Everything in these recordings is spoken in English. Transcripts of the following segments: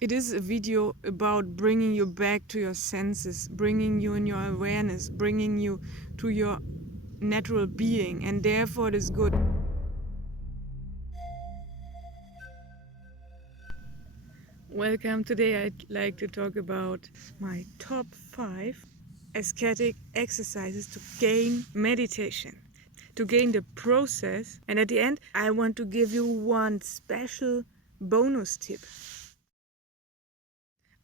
It is a video about bringing you back to your senses, bringing you in your awareness, bringing you to your natural being, and therefore it is good. Welcome. Today I'd like to talk about my top 5 ascetic exercises to gain meditation, to gain the process, and at the end I want to give you one special bonus tip.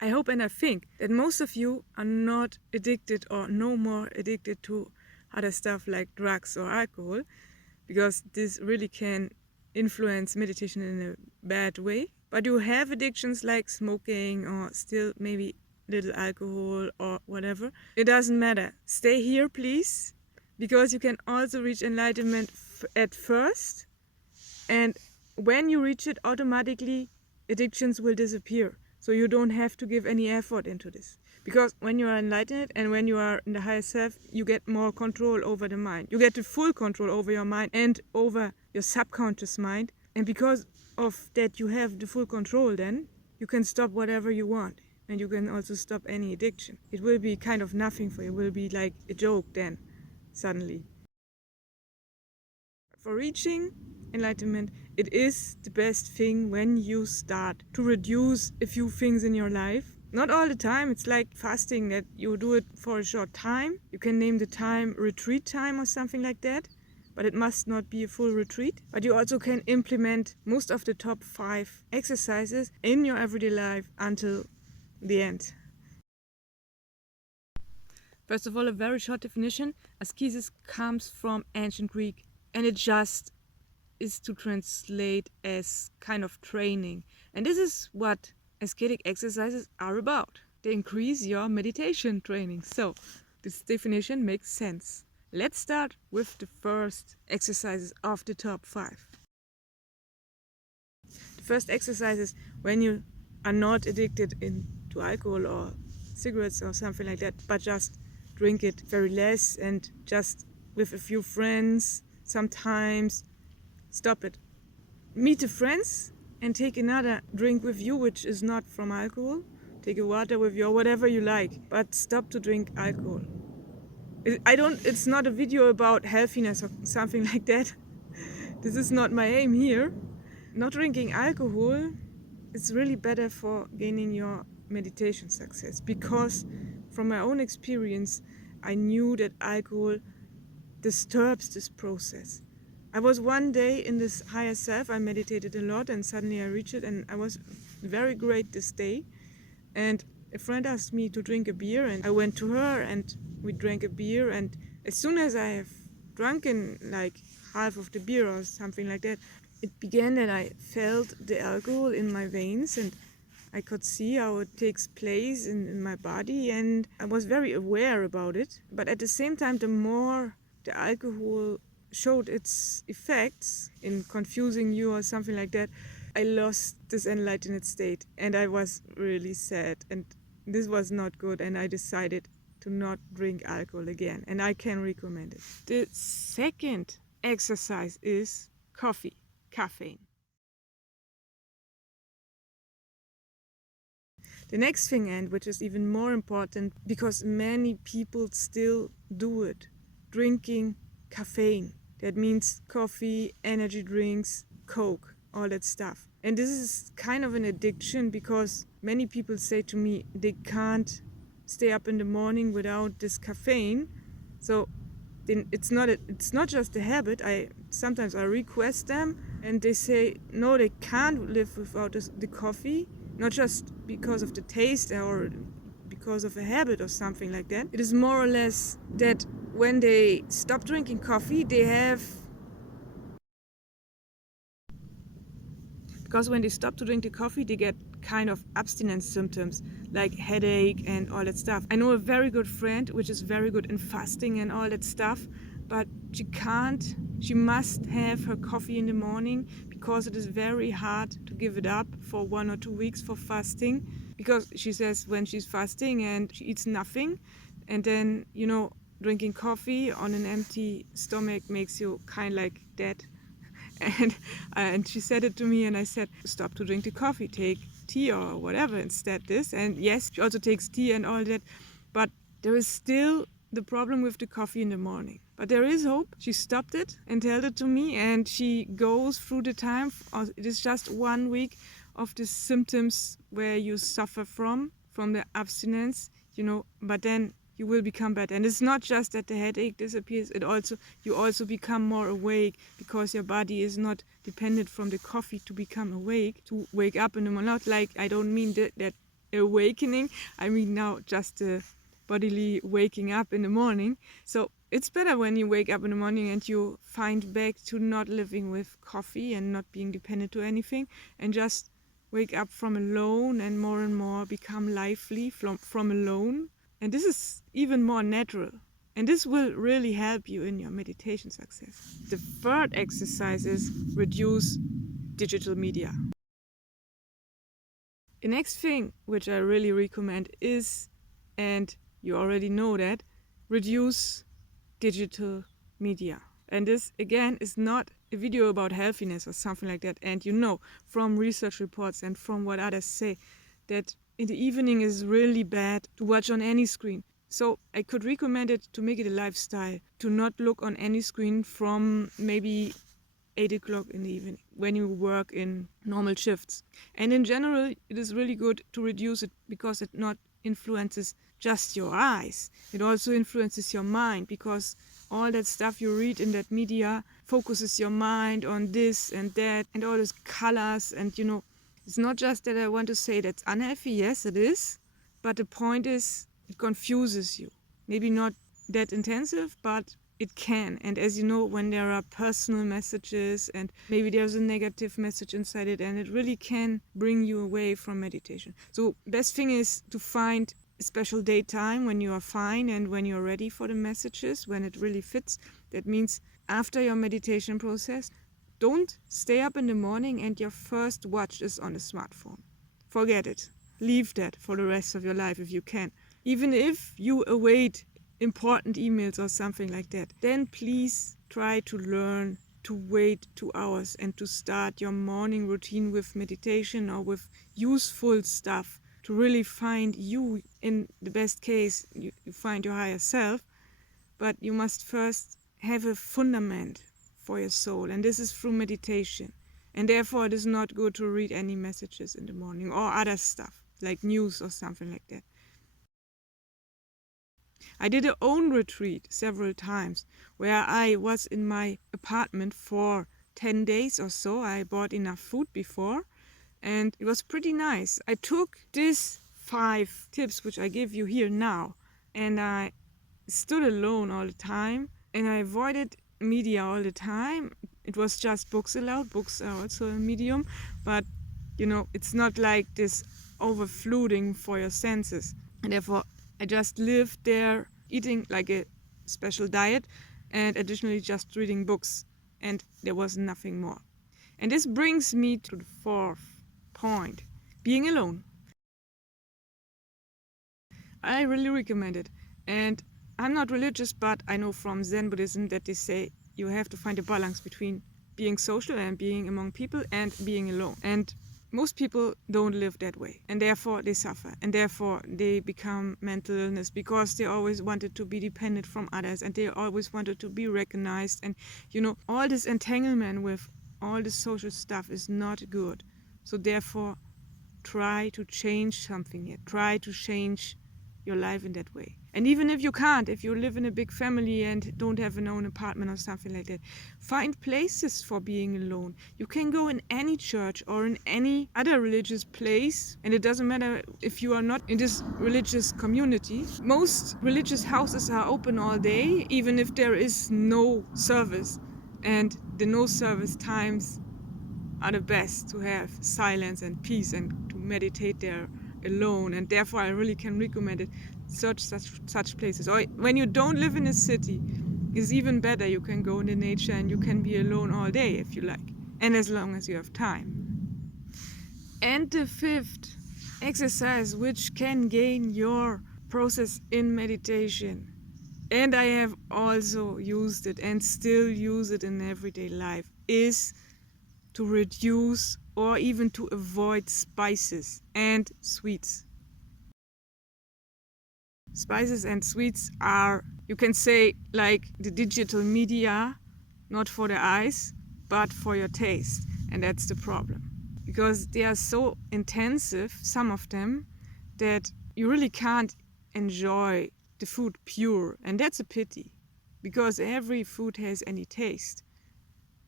I hope and I think that most of you are not addicted or no more addicted to other stuff like drugs or alcohol, because this really can influence meditation in a bad way. But you have addictions like smoking or still maybe little alcohol or whatever. It doesn't matter. Stay here, please, because you can also reach enlightenment at first. And when you reach it, automatically addictions will disappear. So you don't have to give any effort into this. Because when you are enlightened and when you are in the higher self, you get more control over the mind. You get the full control over your mind and over your subconscious mind. And because of that, you have the full control then. You can stop whatever you want. And you can also stop any addiction. It will be kind of nothing for you. It will be like a joke then, suddenly. For reaching enlightenment, it is the best thing when you start to reduce a few things in your life. Not all the time. It's like fasting, that you do it for a short time. You can name the time retreat time or something like that, but it must not be a full retreat. But you also can implement most of the top 5 exercises in your everyday life until the end. First of all, a very short definition. Ascesis comes from ancient Greek, and it just is to translate as kind of training. And this is what ascetic exercises are about. They increase your meditation training. So this definition makes sense. Let's start with the first exercises of the top 5. The first exercise is when you are not addicted to alcohol or cigarettes or something like that, but just drink it very less and just with a few friends sometimes. Stop it. Meet the friends and take another drink with you, which is not from alcohol. Take a water with you or whatever you like, but stop to drink alcohol. It's not a video about healthiness or something like that. This is not my aim here. Not drinking alcohol is really better for gaining your meditation success, because from my own experience, I knew that alcohol disturbs this process. I was one day in this higher self, I meditated a lot and suddenly I reached it and I was very great this day. And a friend asked me to drink a beer and I went to her and we drank a beer, and as soon as I have drunken like half of the beer or something like that, it began that I felt the alcohol in my veins and I could see how it takes place in my body, and I was very aware about it. But at the same time, the more the alcohol showed its effects in confusing you or something like that, I lost this enlightened state and I was really sad, and this was not good, and I decided to not drink alcohol again, and I can recommend it. The second exercise is caffeine. The next thing, and which is even more important because many people still do it, drinking caffeine. That means coffee, energy drinks, Coke, all that stuff. And this is kind of an addiction because many people say to me they can't stay up in the morning without this caffeine. So it's not just a habit. Sometimes I request them and they say no, they can't live without the coffee, not just because of the taste or because of a habit or something like that. It is more or less that when they stop drinking coffee, because when they stop to drink the coffee, they get kind of abstinence symptoms like headache and all that stuff. I know a very good friend which is very good in fasting and all that stuff, but she must have her coffee in the morning because it is very hard to give it up for 1 or 2 weeks for fasting, because she says when she's fasting and she eats nothing, and then drinking coffee on an empty stomach makes you kind of like dead. And she said it to me and I said, stop to drink the coffee, take tea or whatever instead this. And yes, she also takes tea and all that, but there is still the problem with the coffee in the morning. But there is hope. She stopped it and told it to me, and she goes through the time. It is just 1 week of the symptoms where you suffer from the abstinence, but then you will become better. And it's not just that the headache disappears, you also become more awake, because your body is not dependent from the coffee to become awake, to wake up in the morning. Not like, I don't mean that awakening, I mean now just the bodily waking up in the morning. So it's better when you wake up in the morning and you find back to not living with coffee and not being dependent to anything, and just wake up from alone and more become lively from alone. And this is even more natural. And this will really help you in your meditation success. The third exercise is reduce digital media. The next thing which I really recommend is, and you already know that, reduce digital media. And this again is not a video about healthiness or something like that. And from research reports and from what others say, that in the evening is really bad to watch on any screen. So I could recommend it to make it a lifestyle, to not look on any screen from maybe 8 o'clock in the evening when you work in normal shifts. And in general, it is really good to reduce it, because it not influences just your eyes. It also influences your mind, because all that stuff you read in that media focuses your mind on this and that and all those colors. And it's not just that I want to say that's unhealthy. Yes, it is. But the point is, it confuses you. Maybe not that intensive, but it can. And as you know, when there are personal messages and maybe there's a negative message inside it, and it really can bring you away from meditation. So best thing is to find a special daytime when you are fine and when you're ready for the messages, when it really fits. That means after your meditation process, don't stay up in the morning and your first watch is on the smartphone. Forget it. Leave that for the rest of your life if you can. Even if you await important emails or something like that, then please try to learn to wait 2 hours and to start your morning routine with meditation or with useful stuff to really find you. In the best case, you find your higher self, but you must first have a fundament for your soul, and this is through meditation. And therefore it is not good to read any messages in the morning or other stuff like news or something like that. I did a own retreat several times where I was in my apartment for 10 days or so. I bought enough food before, and it was pretty nice. I took these 5 tips which I give you here now, and I stood alone all the time, and I avoided media all the time. It was just books allowed. Books are also a medium, but it's not like this overflooding for your senses. And therefore I just lived there eating like a special diet, and additionally just reading books, and there was nothing more. And this brings me to the 4th point, being alone. I really recommend it. And I'm not religious, but I know from Zen Buddhism that they say you have to find a balance between being social and being among people and being alone. And most people don't live that way, and therefore they suffer, and therefore they become mental illness, because they always wanted to be dependent from others, and they always wanted to be recognized. And all this entanglement with all the social stuff is not good. So therefore try to change something here. Try to change your life in that way. And even if you can't, if you live in a big family and don't have an own apartment or something like that, find places for being alone. You can go in any church or in any other religious place, and it doesn't matter if you are not in this religious community. Most religious houses are open all day, even if there is no service. And the no service times are the best to have silence and peace and to meditate there alone. And therefore I really can recommend it. Such places. Or when you don't live in a city, it's even better. You can go in the nature and you can be alone all day if you like, and as long as you have time. And the 5th exercise, which can gain your process in meditation, and I have also used it and still use it in everyday life, is to reduce or even to avoid spices and sweets. Spices and sweets are, you can say, like the digital media, not for the eyes, but for your taste. And that's the problem. Because they are so intensive, some of them, that you really can't enjoy the food pure. And that's a pity, because every food has any taste.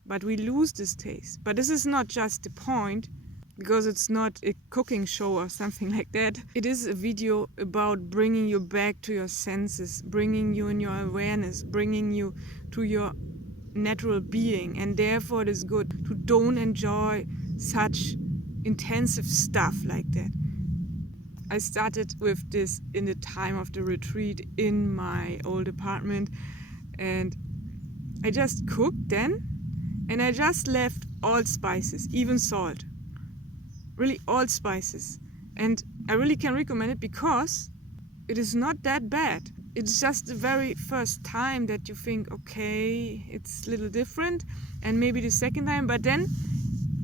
But we lose this taste. But this is not just the point, because it's not a cooking show or something like that. It is a video about bringing you back to your senses, bringing you in your awareness, bringing you to your natural being. And therefore it is good to don't enjoy such intensive stuff like that. I started with this in the time of the retreat in my old apartment, and I just cooked then, and I just left all spices, even salt. Really all spices. And I really can recommend it because it is not that bad. It's just the very first time that you think, okay, it's a little different, and maybe the second time, but then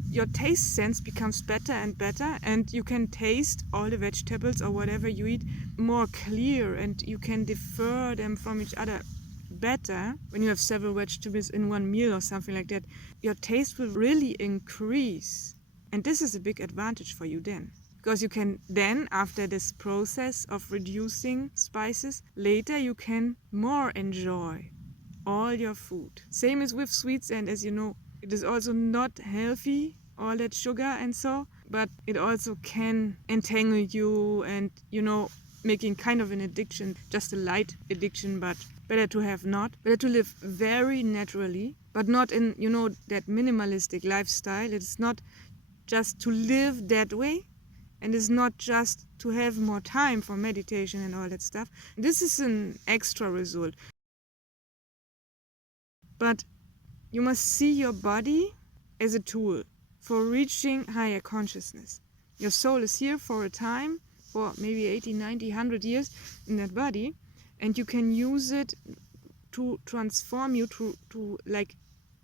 your taste sense becomes better and better, and you can taste all the vegetables or whatever you eat more clear, and you can differ them from each other better. When you have several vegetables in one meal or something like that, your taste will really increase. And this is a big advantage for you then. Because you can then, after this process of reducing spices, later you can more enjoy all your food. Same as with sweets, and as you know, it is also not healthy, all that sugar and so, but it also can entangle you and, making kind of an addiction, just a light addiction, but better to have not. Better to live very naturally, but not in, that minimalistic lifestyle. It's not just to live that way, and it's not just to have more time for meditation and all that stuff. This is an extra result. But you must see your body as a tool for reaching higher consciousness. Your soul is here for a time, for maybe 80, 90, 100 years in that body, and you can use it to transform you to like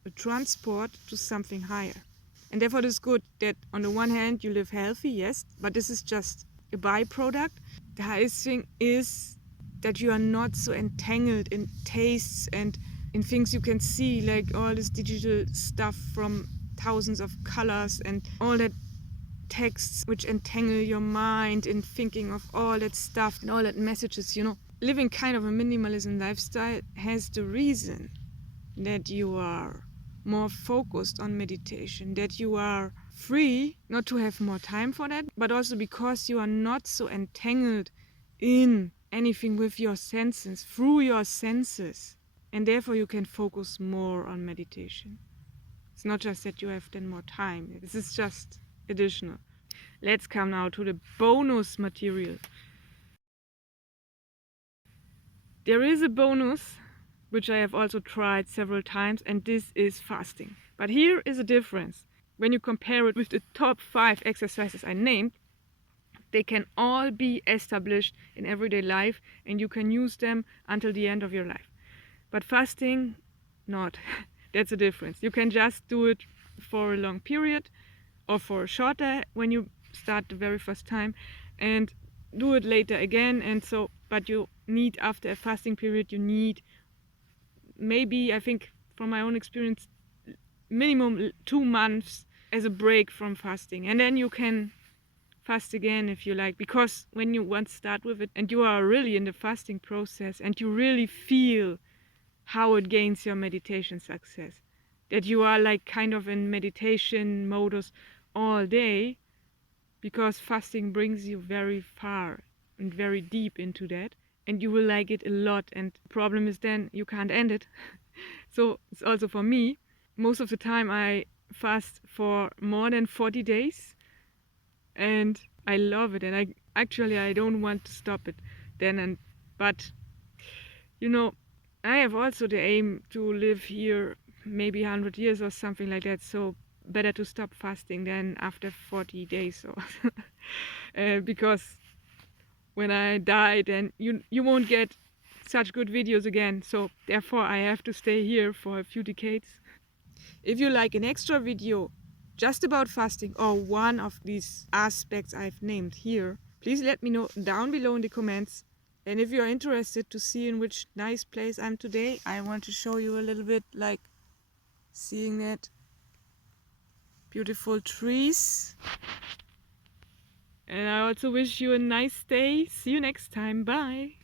a transport to something higher. And therefore it is good that on the one hand you live healthy, yes, but this is just a byproduct. The highest thing is that you are not so entangled in tastes and in things you can see, like all this digital stuff from thousands of colors and all that texts which entangle your mind in thinking of all that stuff and all that messages, Living kind of a minimalism lifestyle has the reason that you are more focused on meditation, that you are free, not to have more time for that, but also because you are not so entangled in anything with your senses, through your senses, and therefore you can focus more on meditation. It's not just that you have then more time, this is just additional. Let's come now to the bonus material. There is a bonus which I have also tried several times, and this is fasting. But here is a difference. When you compare it with the top 5 exercises I named, they can all be established in everyday life, and you can use them until the end of your life. But fasting, not. That's a difference. You can just do it for a long period or for a shorter when you start the very first time, and do it later again. And so, but you need, after a fasting period, you need maybe, I think from my own experience, minimum 2 months as a break from fasting, and then you can fast again if you like, because when you once start with it and you are really in the fasting process and you really feel how it gains your meditation success, that you are like kind of in meditation modus all day, because fasting brings you very far and very deep into that, and you will like it a lot. And the problem is then you can't end it. So it's also for me, most of the time I fast for more than 40 days, and I love it, and I don't want to stop it then. But I have also the aim to live here maybe 100 years or something like that, so better to stop fasting than after 40 days or because when I die, then you won't get such good videos again. So therefore I have to stay here for a few decades. If you like an extra video just about fasting or one of these aspects I've named here, please let me know down below in the comments. And if you're interested to see in which nice place I'm today, I want to show you a little bit, like seeing that beautiful trees. And I also wish you a nice day. See you next time. Bye.